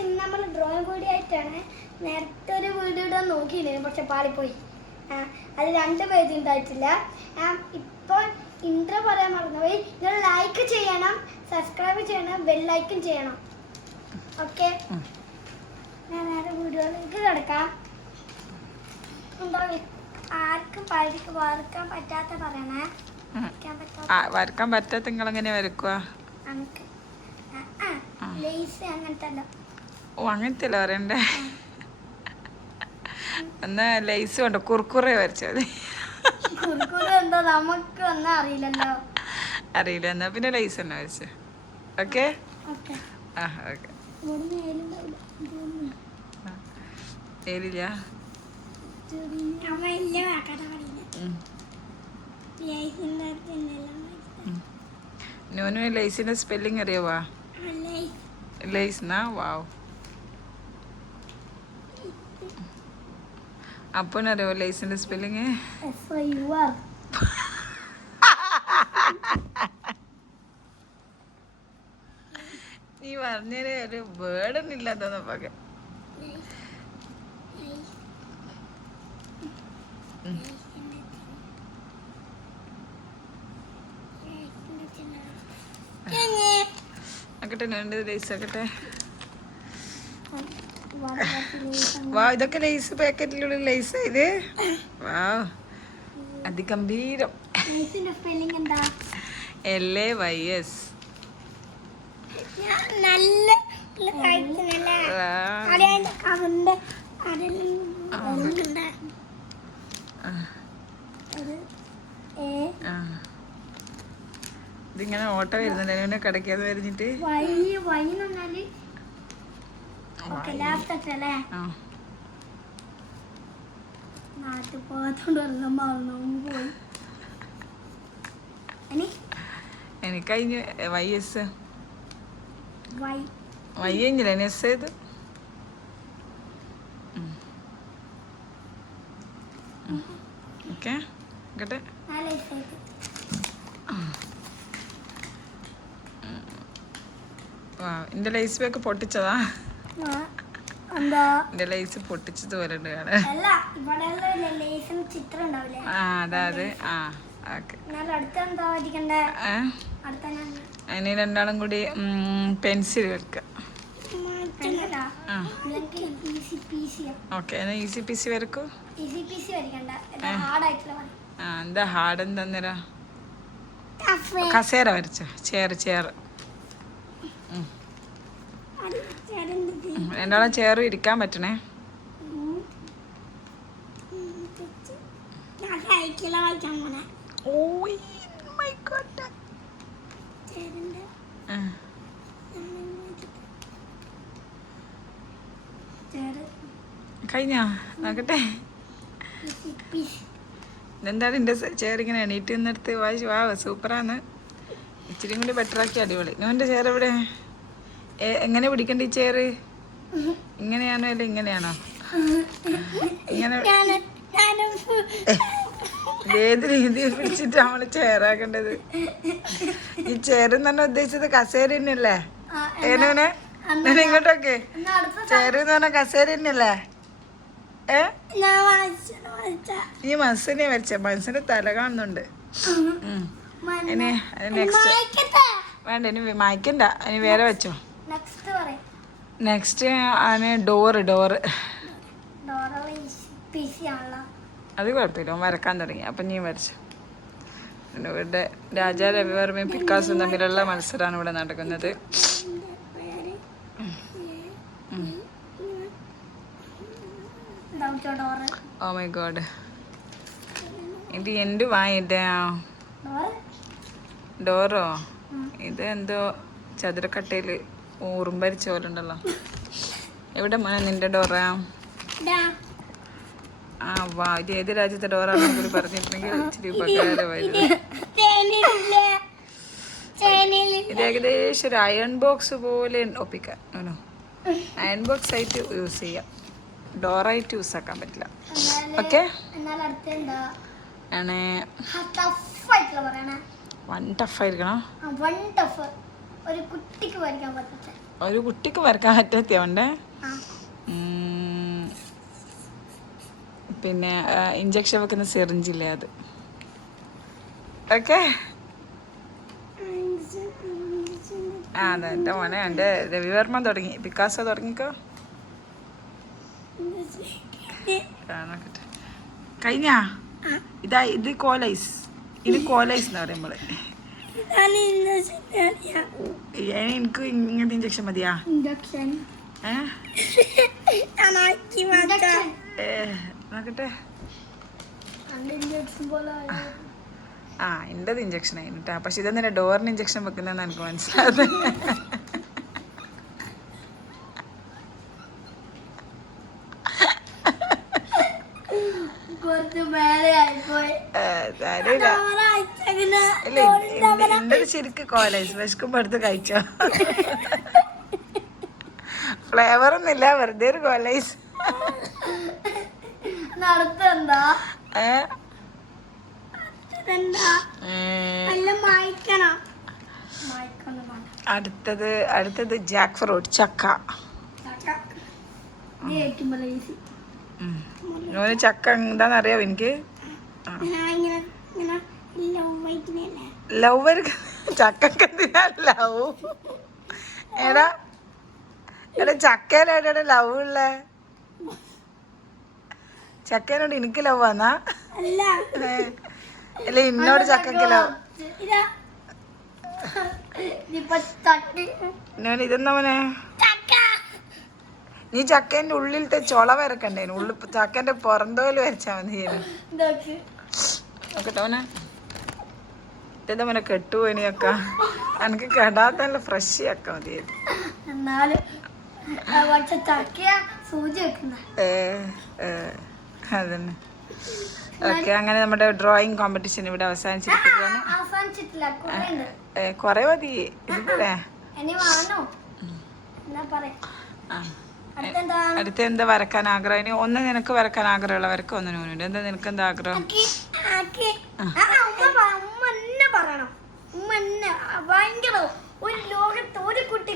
ഇന്ന് നമ്മൾ drawing video ആയിട്ടാണ്. നേരത്തെ ഒരു വീഡിയോ ഇടാൻ നോക്കിയിരുന്നു, പക്ഷെ പാളിപ്പോയി. അത് 2 പേജ് ഉണ്ടായിട്ടില്ല. ഇപ്പോൾ ഇൻട്രോ പറയാൻ മറന്നുപോയി. നിങ്ങൾ ലൈക്ക് ചെയ്യണം, സബ്സ്ക്രൈബ് ചെയ്യണം, ബെല്ലൈക്കൺ ചെയ്യണം. ഓക്കെ, ഞാൻ നേരെ വീഡിയോയിലേക്ക് കിടക്കാം. ആർക്കും വരക്കാൻ പറ്റാത്ത പറയണേ. വരക്കാൻ പറ്റാത്ത നിങ്ങൾ എങ്ങനെ വരക്കുക? ഓ, അങ്ങനത്തെ അല്ല പറയണ്ടേ. എന്നാ ലേസ് കൊണ്ട് കുറുക്കുറെ വരച്ചാൽ നമുക്ക് ഒന്നും അറിയില്ലല്ലോ. അറിയില്ല, എന്നാ പിന്നെ ലേസ് തന്നെ വരച്ചു. ഓക്കെ, ആ ഓക്കെ. ഏലില്ല നോനു ലേസിന്റെ സ്പെല്ലിംഗ് അറിയാവാ? ലേസ്നാ? വാവ്. അപ്പനറിയോ ലേസിന്റെ സ്പെല്ലിങ്? നീ പറഞ്ഞൊരു ഒരു വേർഡൊന്നും ഇല്ലാത്തതൊക്കെ. ആക്കട്ടെ, രണ്ട് ലേസ് ആക്കട്ടെ. വാ, ഇതൊക്കെ ലേസ് പാക്കറ്റിലുള്ള ലേസ് ഇത്. വാ, അതിഗംഭീരം. LAYS. ഇതിങ്ങനെ ഓട്ടം വരുന്നുണ്ട് കിടക്കാതെ വരഞ്ഞിട്ട്. എനിക്ക് കഴിഞ്ഞു YS വൈ കഴിഞ്ഞില്ല NS ഇത്. ഓക്കെ, കേട്ടെ. എന്റെ ലൈസ് ബാക്ക് പൊട്ടിച്ചതാ. എന്റെ ലൈസ് പൊട്ടിച്ചത് പോലെ ഉണ്ട് കാണാൻ. അതായത് അതിന് രണ്ടാളും കൂടി പെൻസിൽ വരക്കുക. ഓക്കെ, ഈസി പീസി വരക്കൂ. എന്താ ഹാർഡ്? എന്താ കസേര വരച്ച ചെയർ. രണ്ടാളും ചെയർ ഇരിക്കാൻ പറ്റണേ. കഴിഞ്ഞാ നോക്കട്ടെ. ഇതെന്താണ് എന്റെ ചെയർ ഇങ്ങനെ എണീറ്റ് നിന്നെടുത്ത് വായിച്ചു. വാ, സൂപ്പറാന്ന്. ഇച്ചിരി കൂടി ബെറ്ററാക്കി, അടിപൊളി. നോന്റെ ചെയർ എവിടെ? എങ്ങനെ പിടിക്കണ്ട ഈ ചെയർ? ഇങ്ങനെയാണോ അല്ല ഇങ്ങനെയാണോ? ഇങ്ങനെ ഏത് രീതിയിൽ പിടിച്ചിട്ട് നമ്മള് ചെയറാക്കേണ്ടത്? ഈ ചെയർ എന്ന് പറഞ്ഞാൽ ഉദ്ദേശിച്ചത് കസേര തന്നെയല്ലേ? ഏനോനെ ഇങ്ങോട്ടൊക്കെ ചെയർ എന്ന് പറഞ്ഞ കസേര തന്നെയല്ലേ? ഈ മനസ്സിനെ വരച്ച മനസ്സിന്റെ തല കാണുന്നുണ്ട്. ഇനി നെക്സ്റ്റ് വേണ്ട, ഇനി മായ്ക്കണ്ട, ഇനി വേറെ വെച്ചോ. നെക്സ്റ്റ് ആണ് ഡോറ്. അത് കുഴപ്പമില്ല, വരക്കാൻ തുടങ്ങി. അപ്പം നീ വരച്ചു. ഇവിടെ രാജാ രവിവർമ്മയും പിക്കാസും തമ്മിലുള്ള മത്സരമാണ് ഇവിടെ നടക്കുന്നത്. ഓ മൈ ഗോഡ്, ഇത് എന്ത് വാങ്ങിട്ടാ? ഡോറോ? ഇത് എന്തോ ചതുരക്കട്ടയിൽ ഉറുമ്പരിച്ച പോലെ ഉണ്ടല്ലോ. എവിടെ മോനെ നിന്റെ ഡോറാ? വാ, ഇത് ഏത് രാജ്യത്തെ ഡോറാണെന്ന് കൂടി പറഞ്ഞിട്ടുണ്ടെങ്കിൽ ഇച്ചിരി ഉപകാരമായിരുന്നു. ഇത് ഏകദേശം ഒരു അയൺ ബോക്സ് പോലെ ഒപ്പിക്കാം. അയൺ ബോക്സ് ആയിട്ട് യൂസ് ചെയ്യാം, ഡോറായിട്ട് യൂസ് ആക്കാൻ പറ്റില്ല. ഓക്കെ, ആണ് വൺ ടഫ് ആയിരിക്കണം. ഒരു കുട്ടിക്ക് വരക്കാൻ പറ്റാത്തയുണ്ടേ. ആ. പിന്നെ ഇഞ്ചക്ഷൻ വെക്കുന്ന സിറിഞ്ചില്ലേ അത്. ഓക്കെ. ആ അതെ എൻ്റെ മോനെ എൻ്റെ രവിവർമ്മ തുടങ്ങി. പിക്കാസോ തുടങ്ങിക്കോ. നോക്കട്ടെ കഴിഞ്ഞാ. ഇത് കോലൈസ്. ഇത് കോലൈസ് എന്ന് പറയുമ്പോൾ എനിക്ക് ഇങ്ങനത്തെ ഇഞ്ചക്ഷൻ മതിയാ? ഇഞ്ചക്ഷൻ നോക്കട്ടെ. ഇഞ്ചക്ഷൻ പോലെ ആ എൻ്റെത് ഇഞ്ചക്ഷൻ ആയിട്ടാ. പക്ഷെ ഇതെന്തിനാ ഡോറിന് ഇഞ്ചക്ഷൻ വെക്കുന്നതെന്ന് എനിക്ക് മനസ്സിലായത്. എൻ്റെത് ശരിക്കും കോലൈസ്. വിശക്കുമ്പോ എടുത്ത് കഴിച്ചോ. ഫ്ലേവർ ഒന്നുമില്ല, വെറുതെ ഒരു കോലൈസ്. അടുത്തത് ജാക്ക് ഫ്രൂട്ട്, ചക്ക. നോന് ചക്ക എന്താന്നറിയാവോ എനിക്ക്? ലവ് ചക്കൊക്കെ എന്തിനാ ലവ്? എടാ ചക്കേനായിട്ടാണ് ലവ് ഉള്ള. ചക്കേനോട് എനിക്ക് ലവ് വന്നാ അല്ല എന്നോട് ചക്കക്ക് ലവ്. ഇതെന്നാ മോനെ? നീ ചക്കേന്റെ ഉള്ളിലത്തെ ചൊള വരക്കണ്ടേനു. ചക്കേന്റെ പുറന്തോല് വരച്ചാ മതി. നോക്കട്ടെ മോനെ. ഇതെന്താ മോനെ കെട്ടുപോയിനിയൊക്ക? എനിക്ക് കെടാത്തല്ല ഫ്രഷ് ചക്ക മതി. അതന്നെ. ഓക്കെ, അങ്ങനെ നമ്മുടെ ഡ്രോയിങ് കോമ്പറ്റീഷൻ ഇവിടെ അവസാനിച്ചിരിക്കുകയാണ്. കൊറേ മതി ഇതില്ലേ. അടുത്ത എന്താ വരക്കാൻ ആഗ്രഹം? ഇനി ഒന്ന് നിനക്ക് വരക്കാൻ ആഗ്രഹമുള്ളവർക്ക് ഒന്ന് നൂനുണ്ട്. എന്താ നിനക്ക് എന്താ ആഗ്രഹം? ഭയങ്കര ഒരു ലോകത്ത് ഒരു കുട്ടി